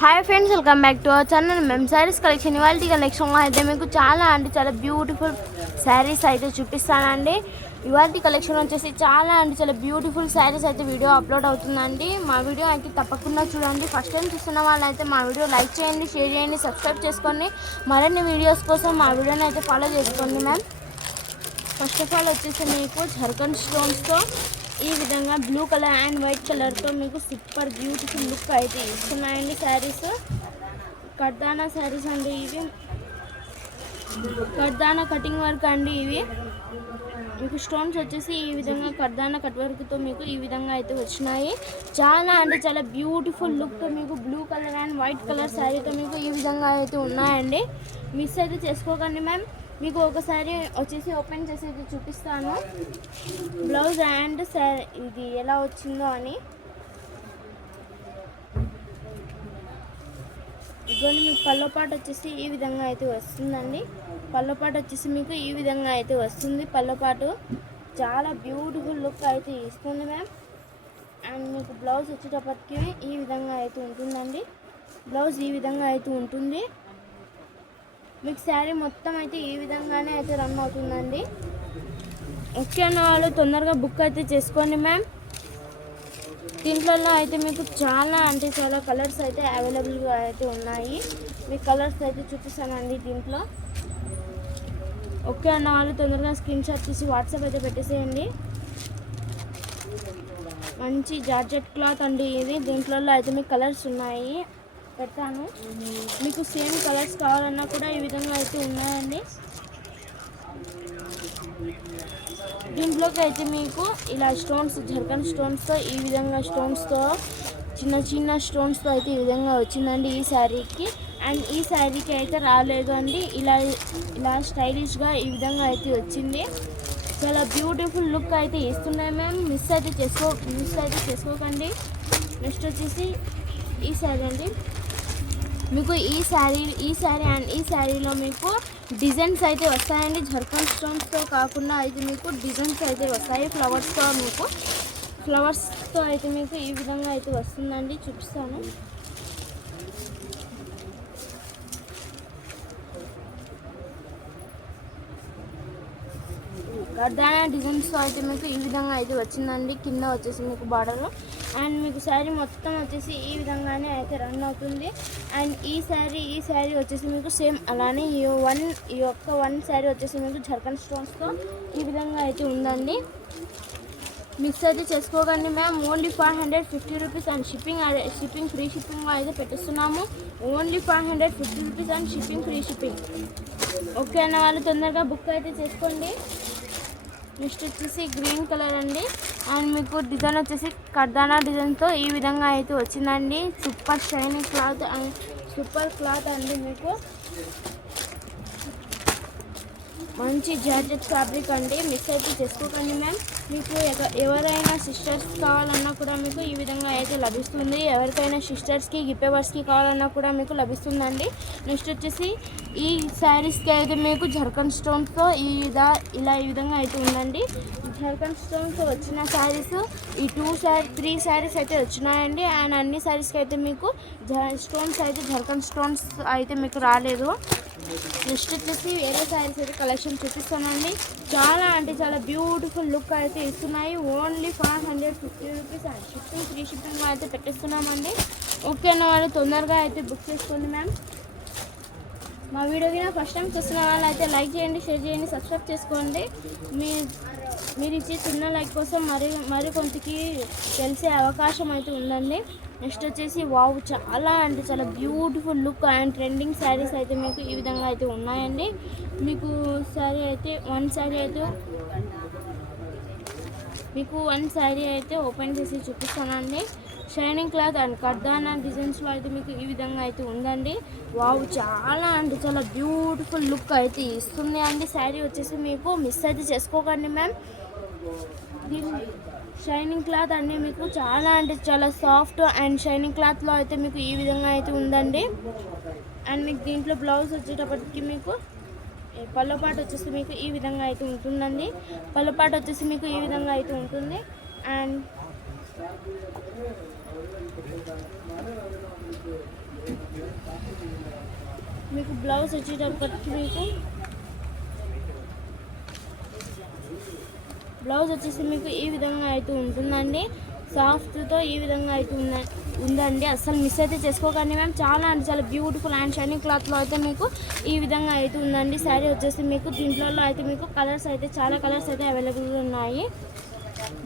Hi friends, welcome back to our channel. మేము saris collection ఇవాళ కలెక్షన్లో అయితే మీకు చాలా బ్యూటిఫుల్ శారీస్ అయితే చూపిస్తానండి. ఇవాళ కలెక్షన్ వచ్చేసి చాలా బ్యూటిఫుల్ శారీస్ అయితే వీడియో అప్లోడ్ అవుతుందండి. మా వీడియో అయితే తప్పకుండా చూడండి. ఫస్ట్ టైం చూస్తున్న వాళ్ళు అయితే మా వీడియో లైక్ చేయండి, షేర్ చేయండి, సబ్స్క్రైబ్ చేసుకోండి. మరిన్ని వీడియోస్ కోసం మా వీడియోని అయితే ఫాలో చేసుకోండి మ్యామ్. ఫస్ట్ ఆఫ్ ఆల్ వచ్చేసి మీకు ఝర్కన్ స్టోన్స్తో ఈ విధంగా బ్లూ కలర్ అండ్ వైట్ కలర్తో మీకు సూపర్ బ్యూటిఫుల్ లుక్ అయితే ఇస్తున్నాయండి శారీస్. కర్దానా శారీస్ అండి ఇవి, కర్దానా కటింగ్ వర్క్ అండి ఇవి. మీకు స్టోన్స్ వచ్చేసి ఈ విధంగా కర్దానా కట్ వర్క్తో మీకు ఈ విధంగా అయితే వచ్చినాయి. చాలా బ్యూటిఫుల్ లుక్తో మీకు blue colour and white colour శారీతో మీకు ఈ విధంగా అయితే ఉన్నాయండి. మిస్ అయితే చేసుకోకండి మ్యామ్. మీకు ఒకసారి వచ్చేసి ఓపెన్ చేసి చూపిస్తాను బ్లౌజ్ అండ్ ఇది ఎలా వచ్చిందో అని. ఇదిగోండి మీకు పళ్ళపాటు వచ్చేసి ఈ విధంగా అయితే వస్తుందండి. పళ్ళపాటు వచ్చేసి మీకు ఈ విధంగా అయితే వస్తుంది. పళ్ళపాటు చాలా బ్యూటిఫుల్ లుక్ అయితే ఇస్తుంది మ్యామ్. అండ్ మీకు బ్లౌజ్ వచ్చేటప్పటికి ఈ విధంగా అయితే ఉంటుందండి. బ్లౌజ్ ఈ విధంగా అయితే ఉంటుంది. మీకు శారీ మొత్తం అయితే ఈ విధంగానే అయితే రన్ అవుతుందండి. ఓకే అన్న వాళ్ళు తొందరగా బుక్ అయితే చేసుకోండి మ్యామ్. దీంట్లో అయితే మీకు చాలా కలర్స్ అయితే అవైలబుల్గా అయితే ఉన్నాయి. మీకు కలర్స్ అయితే చూపిస్తానండి దీంట్లో. ఓకే అన్న వాళ్ళు తొందరగా స్క్రీన్ షాట్ తీసి వాట్సాప్ అయితే పెట్టేసేయండి. మంచి జార్జెట్ క్లాత్ అండి ఇది. దీంట్లో అయితే మీకు కలర్స్ ఉన్నాయి, పెడతాను. మీకు సేమ్ కలర్స్ కావాలన్నా కూడా ఈ విధంగా అయితే ఉన్నాయండి. దీంట్లోకి అయితే మీకు ఇలా స్టోన్స్, ఝర్కన్ స్టోన్స్తో ఈ విధంగా స్టోన్స్తో చిన్న స్టోన్స్తో అయితే ఈ విధంగా వచ్చిందండి ఈ శారీకి. అండ్ ఈ శారీకి అయితే రాలేదు అండి, ఇలా స్టైలిష్గా ఈ విధంగా అయితే వచ్చింది. చాలా బ్యూటిఫుల్ లుక్ అయితే ఇస్తున్నాయి మ్యామ్. మిస్ అయితే చేసుకోకండి. నెక్స్ట్ వచ్చేసి ఈ శారీ అండి. మీకు ఈ శారీ అండ్ ఈ శారీలో మీకు డిజైన్స్ అయితే వస్తాయండి. ఝర్కన్ స్టోన్స్తో కాకుండా అయితే మీకు డిజైన్స్ అయితే వస్తాయి. ఫ్లవర్స్తో అయితే మీకు ఈ విధంగా అయితే వస్తుందండి. చూపిస్తాను. కర్దానా డిజైన్స్తో అయితే మీకు ఈ విధంగా అయితే వచ్చిందండి. కింద వచ్చేసి మీకు బార్డర్లో అండ్ మీకు శారీ మొత్తం వచ్చేసి ఈ విధంగానే అయితే రన్ అవుతుంది. అండ్ ఈ శారీ వచ్చేసి మీకు సేమ్ అలానే ఈ యొక్క వన్ శారీ వచ్చేసి మీకు ఝర్కన్ స్టోన్స్తో ఈ విధంగా అయితే ఉందండి. మిక్స్ అయితే చేసుకోకండి ma'am. Only 550 rupees and shipping free shipping అయితే పెట్టిస్తున్నాము. Only 550 rupees and free shipping. Okay అన్న వాళ్ళు తొందరగా బుక్ అయితే చేసుకోండి. నెక్స్ట్ వచ్చేసి గ్రీన్ కలర్ అండి. అండ్ మీకు డిజైన్ వచ్చేసి కర్దానా డిజైన్తో ఈ విధంగా అయితే వచ్చిందండి. Super shining cloth and super cloth అండి. మీకు మంచి జార్జెట్ ఫ్యాబ్రిక్ అండి. మిస్ అయితే చేసుకోకండి మ్యామ్. మీకు ఎవరైనా సిస్టర్స్ కావాలన్నా కూడా మీకు ఈ విధంగా అయితే లభిస్తుంది. ఎవరికైనా సిస్టర్స్కి గిఫ్టెవర్స్కి కావాలన్నా కూడా మీకు లభిస్తుందండి. నెక్స్ట్ వచ్చేసి ఈ శారీస్కి అయితే మీకు ఝర్కన్ స్టోన్స్తో ఇలా ఈ విధంగా అయితే ఉందండి. ఝర్కన్ స్టోన్స్ వచ్చిన శారీస్ ఈ 3 శారీస్ అయితే వచ్చినాయండి. అండ్ అన్ని శారీస్కి అయితే మీకు స్టోన్స్ అయితే ఝర్కన్ స్టోన్స్ అయితే మీకు రాలేదు. నెక్స్ట్ వచ్చేసి వేరే శారీస్ అయితే కలెక్షన్ చూపిస్తానండి. చాలా బ్యూటిఫుల్ లుక్ అయితే ఇస్తున్నాయి. Only 550 rupees and free shipping అయితే పెట్టిస్తున్నామండి. ఓకే అన్న వాళ్ళు తొందరగా అయితే బుక్ చేసుకోండి మ్యామ్. మా వీడియోకి ఫస్ట్ టైం చూస్తున్న వాళ్ళు అయితే లైక్ చేయండి, షేర్ చేయండి, సబ్స్క్రైబ్ చేసుకోండి. మీరు ఇచ్చే చిన్న లైక్ కోసం మరి కొంతకి తెలిసే అవకాశం అయితే ఉందండి. నెక్స్ట్ వచ్చేసి వావ్, చాలా beautiful look and trending saris అయితే మీకు ఈ విధంగా అయితే ఉన్నాయండి. మీకు వన్ శారీ అయితే ఓపెన్ చేసి చూపిస్తానండి. షైనింగ్ క్లాత్ అండ్ కర్దానా డిజైన్స్లో అయితే మీకు ఈ విధంగా అయితే ఉందండి. వావ్, చాలా బ్యూటిఫుల్ లుక్ అయితే ఇస్తుంది అండి. శారీ వచ్చేసి మీకు మిస్ అయితే చేసుకోకండి మ్యామ్. షైనింగ్ క్లాత్ అండి. మీకు చాలా సాఫ్ట్ అండ్ షైనింగ్ క్లాత్లో అయితే మీకు ఈ విధంగా అయితే ఉందండి. అండ్ మీకు దీంట్లో బ్లౌజ్ వచ్చేటప్పటికి మీకు పళ్ళపాటు వచ్చేసి మీకు ఈ విధంగా అయితే ఉంటుందండి. పళ్ళపాటు వచ్చేసి మీకు ఈ విధంగా అయితే ఉంటుంది. అండ్ మీకు బ్లౌజ్ వచ్చేటప్పటికి బ్లౌజ్ వచ్చేసి మీకు ఈ విధంగా అయితే ఉంటుందండి. సాఫ్ట్తో ఈ విధంగా అయితే ఉందండి. అస్సలు మిస్ అయితే చేసుకోకండి మ్యామ్. చాలా అంటే చాలా బ్యూటిఫుల్ అండ్ షైనింగ్ క్లాత్లో అయితే మీకు ఈ విధంగా అయితే ఉందండి. శారీ వచ్చేసి మీకు దీంట్లో అయితే మీకు కలర్స్ అయితే చాలా కలర్స్ అయితే అవైలబుల్గా ఉన్నాయి.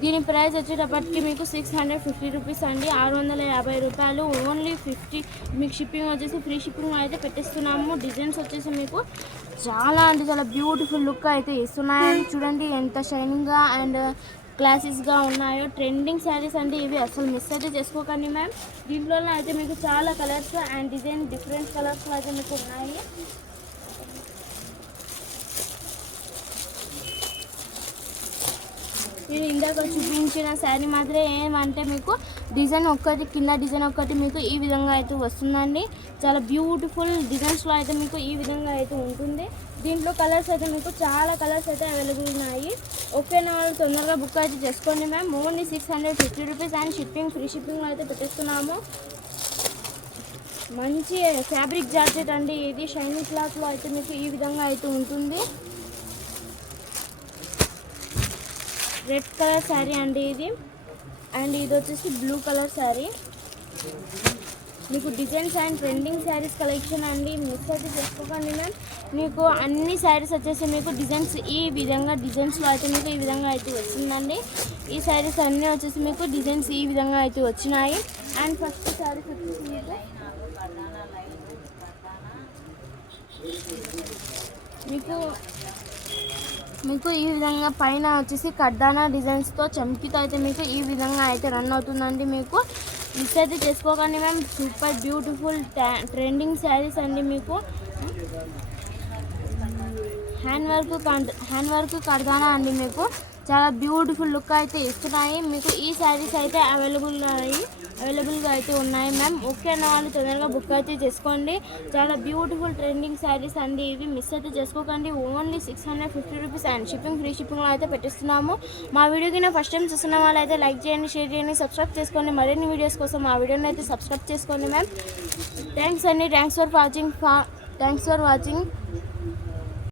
దీని ప్రైస్ వచ్చేటప్పటికి మీకు 650 రూపీస్ అండి, 650 రూపాయలు. ఓన్లీ 50 మీకు షిప్పింగ్ వచ్చేసి ఫ్రీ షిప్పింగ్ అయితే పెట్టిస్తున్నాము. డిజైన్స్ వచ్చేసి మీకు చాలా అంటే చాలా బ్యూటిఫుల్ లుక్ అయితే ఇస్తున్నాయండి. చూడండి ఎంత షైనింగ్గా అండ్ క్లాసెస్గా ఉన్నాయో. ట్రెండింగ్ శారీస్ అండి ఇవి, అసలు మిస్ అయితే చేసుకోకండి మ్యామ్. దీంట్లో అయితే మీకు చాలా కలర్స్ అండ్ డిజైన్ డిఫరెంట్ కలర్స్లో అయితే మీకు ఉన్నాయి. నేను ఇందాక చూపించిన శారీ మాత్రమే ఏమంటే మీకు డిజైన్ ఒక్కటి కింద డిజైన్ ఒక్కటి మీకు ఈ విధంగా అయితే వస్తుందండి. చాలా బ్యూటిఫుల్ డిజైన్స్లో అయితే మీకు ఈ విధంగా అయితే ఉంటుంది. దీంట్లో కలర్స్ అయితే మీకు చాలా కలర్స్ అయితే అవైలబుల్ ఉన్నాయి. ఓకేనా వాళ్ళు తొందరగా బుక్ అయితే చేసుకోండి ma'am. Only 650 rupees and shipping free shipping అయితే పెట్టేస్తున్నాము. మంచి ఫ్యాబ్రిక్ జాకెట్ అండి ఇది, షైనింగ్ క్లాత్లో అయితే మీకు ఈ విధంగా అయితే ఉంటుంది. రెడ్ కలర్ శారీ అండి ఇది, అండ్ ఇది వచ్చేసి బ్లూ కలర్ శారీ. మీకు designs and trending saris collection అండి, మిస్ అయితే చేసుకోకండి మ్యామ్. మీకు అన్ని శారీస్ వచ్చేసి మీకు డిజైన్స్ ఈ విధంగా డిజైన్స్లో అయితే మీకు ఈ విధంగా అయితే వచ్చిందండి. ఈ శారీస్ అన్నీ వచ్చేసి మీకు డిజైన్స్ ఈ విధంగా అయితే వచ్చినాయి. అండ్ ఫస్ట్ శారీస్ వచ్చేసి మీకు ఈ విధంగా పైన వచ్చేసి కడ్డానా డిజైన్స్తో చమ్కీతో అయితే మీకు ఈ విధంగా అయితే రన్ అవుతుందండి. మీకు మిస్ అయితే చేసుకోకండి ma'am. Super beautiful trending saris అండి. మీకు హ్యాండ్ వర్క్ కడ్దానా అండి, మీకు చాలా బ్యూటిఫుల్ లుక్ అయితే ఇస్తున్నాయి. మీకు ఈ శారీస్ అయితే అవైలబుల్గా అయితే ఉన్నాయి మ్యామ్. ఓకే అన్న వాళ్ళు తొందరగా బుక్ అయితే చేసుకోండి. చాలా బ్యూటిఫుల్ ట్రెండింగ్ శారీస్ అండి ఇవి, మిస్ అయితే చేసుకోకండి. Only 650 rupees and shipping free షిప్పింగ్లో అయితే పెట్టిస్తున్నాము. మా వీడియోకి ఫస్ట్ టైం చూస్తున్న వాళ్ళు అయితే లైక్ చేయండి, షేర్ చేయండి, సబ్స్క్రైబ్ చేసుకోండి. మరిన్ని వీడియోస్ కోసం మా వీడియోని అయితే సబ్స్క్రైబ్ చేసుకోండి మ్యామ్. థ్యాంక్స్ అండి. Thanks for watching.